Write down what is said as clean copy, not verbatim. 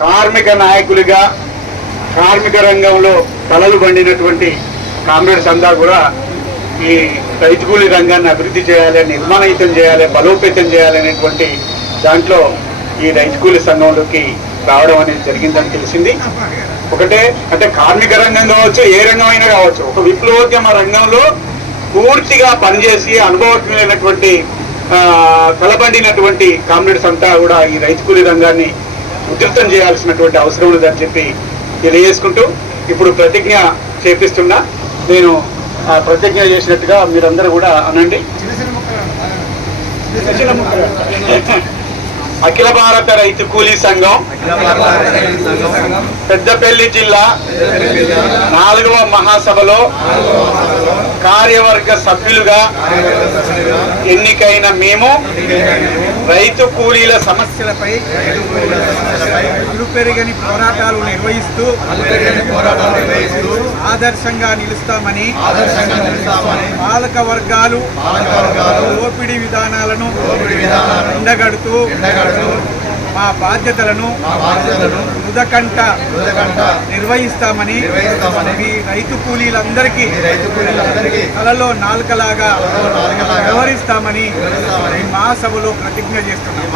కార్మిక నాయకులుగా కార్మిక రంగంలో తలలు బండినటువంటి కామ్రేడ్స్ అంతా కూడా ఈ రైతు కూలీ రంగాన్ని అభివృద్ధి చేయాలి, నిర్మాణయుతం చేయాలి, బలోపేతం చేయాలనేటువంటి దాంట్లో ఈ రైతు కూలీ సంఘంలోకి రావడం అనేది జరిగిందని తెలిసింది. ఒకటే అంటే కార్మిక రంగం కావచ్చు, ఏ రంగం అయినా కావచ్చు, ఒక విప్లవోద్యమ రంగంలో పూర్తిగా పనిచేసి అనుభవజ్ఞులైనటువంటి తలబండినటువంటి కామ్రేడ్స్ అంతా కూడా ఈ రైతు కూలీ రంగాన్ని ఉధృతం చేయాల్సినటువంటి అవసరం ఉందని చెప్పి తెలియజేసుకుంటూ ఇప్పుడు ప్రతిజ్ఞ చేపిస్తున్నా. నేను ప్రతిజ్ఞ చేసినట్టుగా మీరందరూ కూడా అనండి. అఖిల భారత రైతు కూలీ సంఘం పెద్దపల్లి జిల్లా 4వ మహాసభలో కార్యవర్గ సభ్యులుగా ఎన్నికైన మేము రైతు కూలీల సమస్యలపై అలుపెరగని పోరాటాలు నిర్వహిస్తూ ఆదర్శంగా నిలుస్తామని పాలక వర్గాలు దోపిడీ విధానాలను ఎండగడుతూ మా బాధ్యతలను ముదకంట నిర్వహిస్తామని మీ రైతు కూలీలందరికీ కలలో నాలుకలాగా వ్యవహరిస్తామని మహాసభలో ప్రతిజ్ఞ చేస్తున్నాం.